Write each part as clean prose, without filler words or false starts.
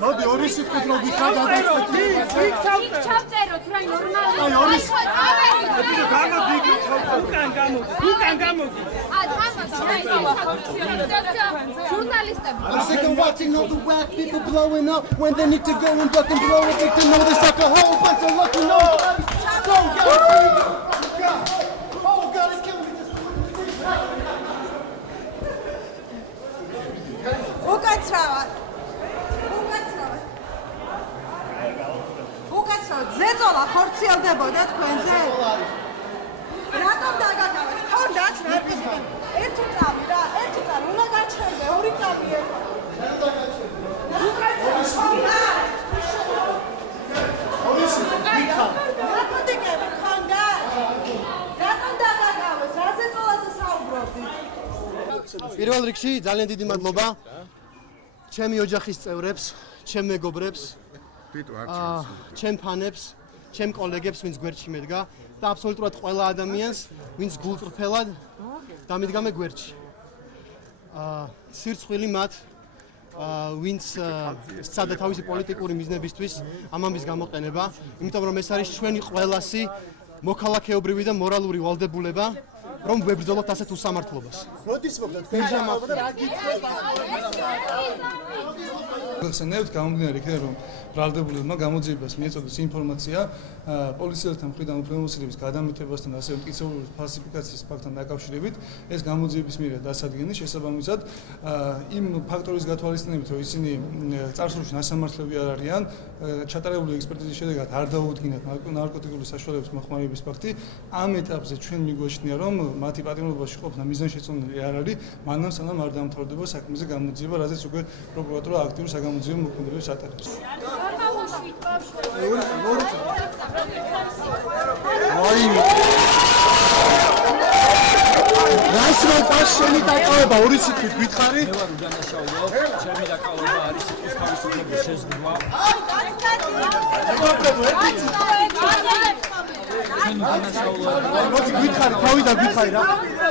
Მოდი ორი სიტყვით რო გიხარ გადაწყვეტი. ჩავწეროთ რა ნორმალია. აი ორი უკან გამოდი. ჟურნალისტები. I'm sick of watching all the whack people blowing up when they need to go and duck and blow a big to know there's like a whole bunch of lucky no. Go, oh God, it's killing me. უკაცრავად ზეწოლა ხორციელდებოდა თქვენზე? რატომ დაგაგავეს? ხონდათ ნარკოტიკები. ერთი წამი რა, ერთი წამი უნდა გაჩერდე, ორი წამი ერთხელ. ნარკოტიკები ხონდა? რატომ დაგაგავეს? რა ზეწოლაზე საუბრობდით? პირველ რიგში ძალიან დიდი მადლობა ჩემი ოჯახის წევრებს, ჩემ მეგობრებს, ჩემ ფანებს, ჩემ კოლეგებს, ვინც გვერდში მედგა და აბსოლუტურად ყველა ადამიანს, ვინც გულწრფელად დამიდგა მე გვერდში. სირცხვილი მათ, ვინც სცადა თავისი პოლიტიკური მიზნებისთვის ამ ამბის გამოყენება, იმიტომ რომ ეს არის ჩვენი ყველასი მოქალაქეობრივი და მორალური ვალდებულება, რომ ვებრძოლოთ ასეთ უსამართლობას. როდის მოხდა ფერჟამავა და რა გიქხება? გახსენებთ გამომდინარე იქიდან რომ ბრალდებულებმა გამოძიებას მიეწოდეს ინფორმაცია პოლიციელთა მხრიდან უფლებამოსილების გადამეტებასთან ასევე მტკიცებულის ფალსიფიკაციის ფაქტთან დაკავშირებით ეს გამოძიების მიერა დასადგენის შესაბამისად იმ ფაქტორის გათვალისწინებით რომ ისინი წარსულში ნასამართლები არ არიან ჩატარებული ექსპერტიზის შედეგად არ დაუდგინათ ნარკოტიკული საშუალებების მოხმარების ფაქტი ამ ეტაპზე ჩვენ მიგვაჩნია რომ მათი პატიმრობაში ყოფნა მიზანშეწონილი არ არის მანამ სანამ არ დამთავრდება საქმეზე გამოძიება რაზეც უკვე პროკურატურა აქტიურ საგამოძიებო მოქმედებებს ატარებს. რასო პაშენი დაკავება ორი სიტყვით გითხარი? ჩემი დაკავება არის სიტყვის თავისუფლების შეზღუდვა. მოდი გითხარი, თავიდან გითხარი რა.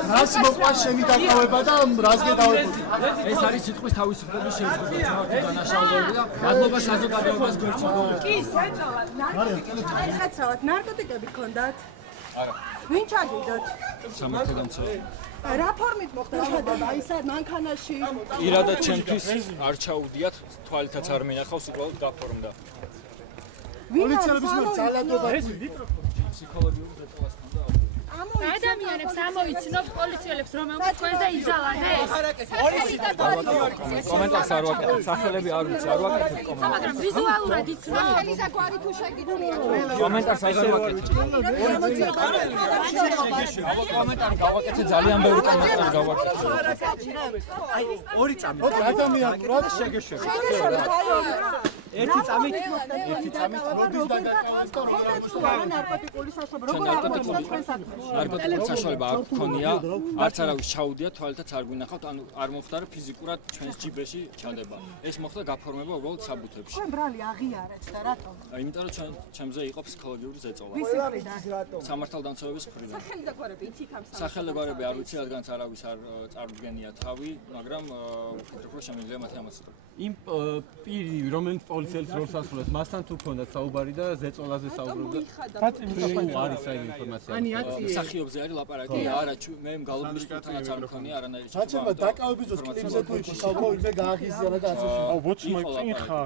რას მოპაშენი დაკავება და რას გედავებული? ეს არის სიტყვის თავისუფლების შეზღუდვა. ჩვენი დანაშაულები და მადლობა საზოგადოებას გვერდში მოვიდა. კი, ზეწოლა, ნარკოტიკები გქონდათ? არა. ვინ ჩაგიდოთ? სამართალდამცავი. რა ფორმით მოხდა შედება? ისა მანქანაში? პირადად ჩემთვის არ ჩაუდიათ, თვალითაც არ მინახავს, უბრალოდ გაფორმდა. პოლიციელების მიერ ძალადობა ფსიქოლოგიური ზეწოლასთან და ადამიანებს ამოიცნობ პოლიციელებს რომელმაც თქვენზე იძალან ეს. კომენტარს არ ვაკეთებ, სახელები არ ვიცი, არ ვაკეთებ კომენტარს. მაგრამ ვიზუალურად იცნობ ეს აგვარი თუ შეგიძლია. კომენტარს აღარ ვაკეთებ. კომენტარი გავაკეთე, ძალიან ბევრი კომენტარი გავაკეთე. აი ორი წამი ადამიანურად შეგეშვება. ერთი წამით როდის დაგაკავეს და როგორ ნარკოტიკული საშუალება როგორ აღმოჩნდა თქვენ საქმეში? ნარკოტიკული საშუალება არ გქონია, არც არავის ჩაუდია, თვალითაც არ გვინახავთ, ანუ არ მოხდა რომ ფიზიკურად ჩვენს ჯიბეში ჩადება. ეს მოხდა გაფორმება უბრალოდ საბუთებში. თქვენ ბრალი აღიარეთ და რატომ? იმიტომ რომ ჩემზე იყო ფსიქოლოგიური ზეწოლა. სამართალდამცავების მხრიდან. სახელგვარები არ ვიცი, რადგანაც არავის არ წარუდგენია თავი, მაგრამ ვფიქრობ, რომ შემიძლია მათი ამაცნობა. იმ პირი, რომელიც პოლიციელს როლს ასრულებს, მასთან თუ ქონდათ საუბარი და ზეწოლაზე საუბრობდა. არის აი ინფორმაცია. მსახიობზე არის ლაპარაკი, არა, მე მგალობლის თვითონაც არ მქონია არანაირი. საჩება დაკავების დროს კლიპზე თუ ისაუბრო, ვინმე გააღიზიანა და ასე შემდეგ. აუ, ბოჩი მოიწინხა.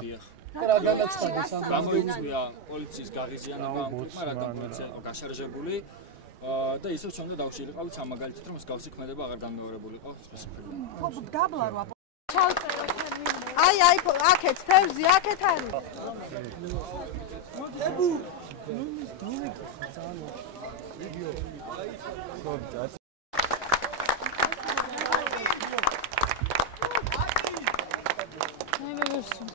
რა განაცხადეს ამ გამოიწვია პოლიციის გაღიზიანება ამ თქმა, რადგან პოლიცია გაშარჟებული და ისევ ჩვენდა დავშილიყავით ამ მაგალითად რომ მსგავსი ქმედება აღარ გამეორებულიყო სპეციფიკურად. ხო, დაბლარვა. აი, აქეთ თევზი, აქეთ არის.